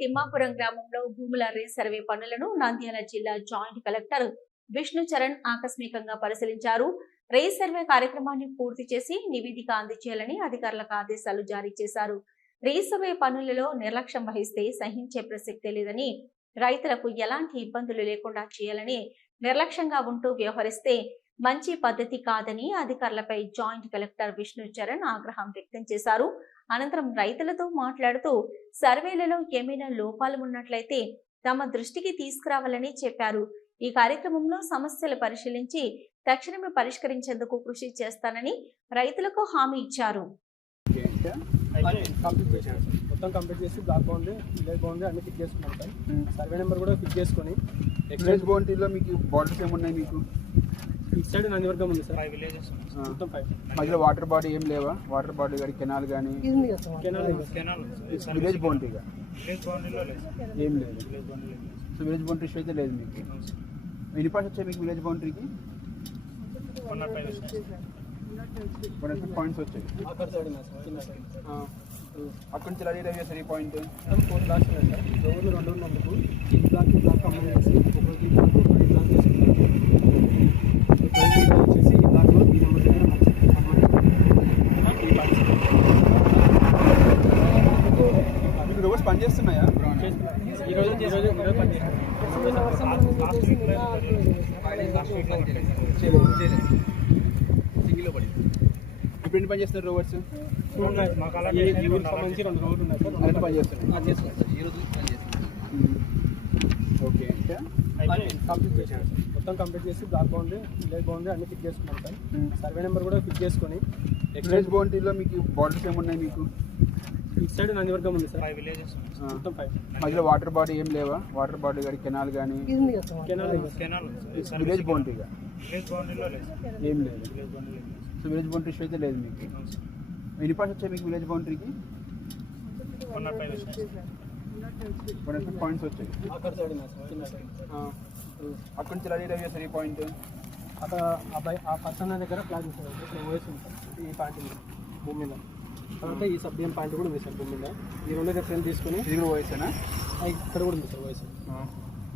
తిమ్మాపురం గ్రామంలో భూముల రీసర్వే పనులను నంద్యాల జిల్లా జాయింట్ కలెక్టర్ విష్ణు చరణ్ ఆకస్మికంగా పరిశీలించారు. రీసర్వే కార్యక్రమాన్ని పూర్తి చేసి నివేదిక అందించేయాలని అధికారులకు ఆదేశాలు జారీ చేశారు. రీసర్వే పనులలో నిర్లక్ష్యం వహిస్తే సహించే ప్రసక్తే లేదని రైతులకు ఎలాంటి ఇబ్బందులు లేకుండా చేయాలని నిర్లక్ష్యంగా ఉంటూ వ్యవహరిస్తే మంచి పద్ధతి కాదని అధికారులపై జాయింట్ కలెక్టర్ విష్ణు చరణ్ ఆగ్రహం వ్యక్తం చేశారు. అనంతరం రైతులతో మాట్లాడుతూ సర్వేలలో ఏమైనా లోపాలు ఉన్నట్లయితే తమ దృష్టికి తీసుకురావాలని చెప్పారు. ఈ కార్యక్రమంలో సమస్యలు పరిశీలించి తక్షణమే పరిష్కరించేందుకు కృషి చేస్తానని రైతులకు హామీ ఇచ్చారు. మొత్తం కంప్లీట్ చేసి బ్లాక్ బౌండరీ విలేజ్ బౌండరీ అన్ని ఫిక్ చేసుకున్నాం సార్. సర్వే నెంబర్ కూడా ఫిక్ చేసుకొని విలేజ్ బౌండరీలో మీకు బార్డర్స్ ఏమున్నాయి మీకు? ఇటు సైడ్ నందివర్గం ఉంది సార్. మొత్తం ఫైవ్. మధ్యలో వాటర్ బాడీ ఏం లేవా? వాటర్ బాడీ కానీ కెనాల్ కానీ కెనాల్ ఉంది సార్. విలేజ్ బౌండరీగా ఏం లేదు. సో విలేజ్ బౌండరీ అయితే లేదు మీకు? ఎన్ని పాయింట్స్ వచ్చాయి మీకు విలేజ్ బౌండరీకి? వన్ పాయింట్స్ వచ్చాయి. అక్కడ నుంచి రెడీ డ్రైవ్ చేస్తారు ఈ పాయింట్? ఫోర్ బ్లాక్స్ ఉన్నాయి సార్. రోజు రెండు ఉన్నందుకు ఈ బ్లాక్ ఒక ఈ బ్లాక్ ఒక ఈ బ్లాక్ చేసుకున్నాం ఈ పైన ఈ బ్లాక్ వచ్చేసి ఈ బ్లాక్లో ఈ నెంబర్ దగ్గర మంచి ఈ పాయింట్స్ మీకు రోడ్స్ పనిచేస్తున్నాయా? చేస్తున్నాం. ఈ రోజు ఈ రోజు ఈ రోజు పని చేస్తున్నాం ఇప్పుడు ఎన్ని పని చేస్తున్నారు రోవర్స్ సంబంధించి రెండు రోజులు ఉన్నాయి సార్. అన్ని పని చేస్తున్నారు అది చేస్తున్నాం సార్. ఈ రోజు పని చేస్తున్నాం. ఓకే. కంప్లీట్ చేశాను సార్ మొత్తం కంప్లీట్ చేసి బ్లాక్ బౌండరీ విలేజ్ బౌండరీ అన్ని ఫిక్ చేసుకున్నాం సార్. సర్వే నెంబర్ కూడా ఫిక్ చేసుకొని విలేజ్ బౌండరీలో మీకు బార్డర్స్ ఏమున్నాయి మీకు? ఇటు సైడ్ నందివర్గం ఉంది సార్. ఆ. మొత్తం ఫైవ్ మధ్యలో వాటర్ బాడీ ఏం లేవా? వాటర్ బాడీ కానీ కెనాల్ కానీ కెనాల్. సార్. విలేజ్ బౌండరీగా ఏం లేదు. సో విలేజ్ బౌండరీ ఇష్యూ అయితే లేదు మీకు. ఎన్ని పాయింట్స్ వచ్చాయి మీకు విలేజ్ బౌండరీకి వన్ పాయింట్స్ వచ్చాయి అక్కడ సార్ నుంచి రెడీ చేస్తారు ఈ పాయింట్ అక్కడ ఆ పర్సన్ దగ్గర ఉంది సార్ ఈ పాయింట్ భూమి మీద. తర్వాత ఈ సబ్బియం పాయింట్ కూడా ఉంది సార్ భూమి మీద ఈ రెండు రెఫరెన్స్ తీసుకొని ఇది కూడా వయసేనా? ఇక్కడ కూడా ఉంది సార్ వయసు.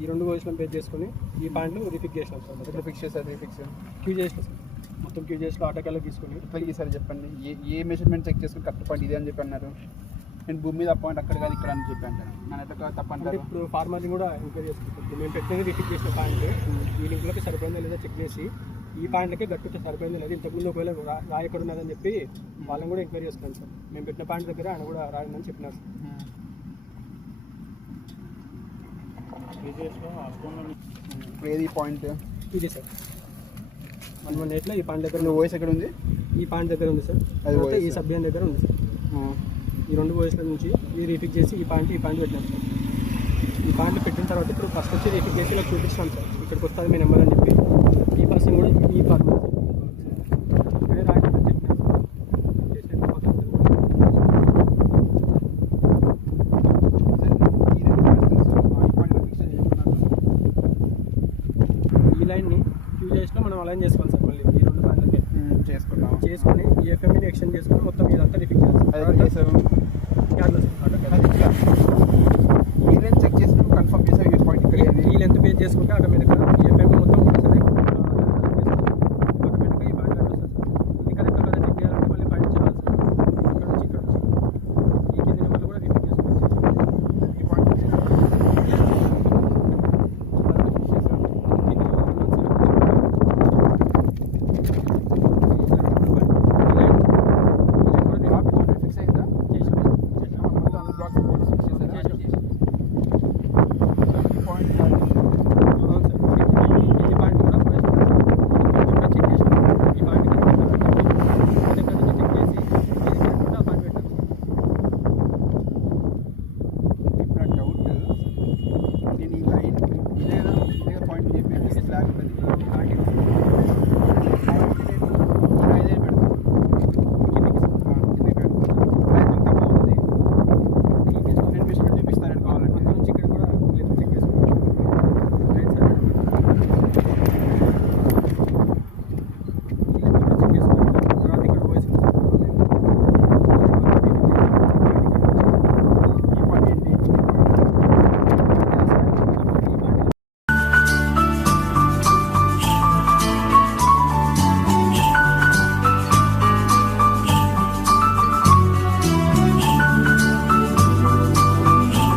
ఈ రెండు వయసులను బేస్ చేసుకొని ఈ పాయింట్లు రిఫిక్ చేసినాం సార్. ఎట్లా ఫిక్స్ చేస్తారు ఫిక్స్ క్యూ చేసినాం సార్. మొత్తం క్యూ చేసి ఆటోకెళ్ళ తీసుకొని ఇట్లా ఈసారి చెప్పండి. ఏ ఏ మెజర్మెంట్ చెక్ చేసుకుని కరెక్ట్ పాయింట్ ఇదే అని చెప్పి అన్నారు. నేను భూమి మీద పాయింట్ అక్కడ కాదు ఇక్కడ అని చెప్పి అంటారు. నన్ను ఎట్లా తప్ప అంటే అంటారు ఇప్పుడు ఫార్మర్ని కూడా ఎంక్వైరీ చేసుకుంటాం మేము పెట్టినది రిఫిక్ చేసిన పాయింట్. ఈ లింక్లోకి సరిపోయిందా లేదా చెక్ చేసి ఈ పాయింట్లకి గట్టిగా సరిపోయిందా. లేదా ఇంతకుముందు ఒకవేళ రాయి ఎక్కడ ఉన్నదని చెప్పి వాళ్ళని కూడా ఎంక్వైరీ చేసుకున్నాం సార్. మేము పెట్టిన పాయింట్ దగ్గర ఆయన కూడా రాయని చెప్పినారు సార్. ఇప్పుడు ఏది పాయింట్? ఇది సార్. వన్ వన్ ఎయిట్లో ఈ పాయింట్ దగ్గర వాయిస్ ఎక్కడ ఉంది? ఈ పాయింట్ దగ్గర ఉంది సార్. అది ఈ. సభ్యం దగ్గర ఉంది సార్. ఈ రెండు వయసుల నుంచి ఈ రీఫిక్ చేసి ఈ పాయింట్ ఈ పాయింట్ పెట్టినాం సార్. ఈ పాయింట్ పెట్టిన తర్వాత ఇప్పుడు ఫస్ట్ వచ్చి రీఫిక్ చేసి ఇలా చూపిస్తాం సార్. ఇక్కడికి వస్తుంది మీ నెంబర్ అని చెప్పి. నరసింహుడు ఈ పర్వం ఈ లైన్ని చేసినా మనం అలైన్ చేసుకోవాలి సార్ మళ్ళీ. ఈ చేసుకుంటాం చేసుకుని ఈ ఎఫ్ఎంని ఎక్స్చేంజ్ చేసుకుని మొత్తం ఇదంతా రిఫిక్ చేస్తాం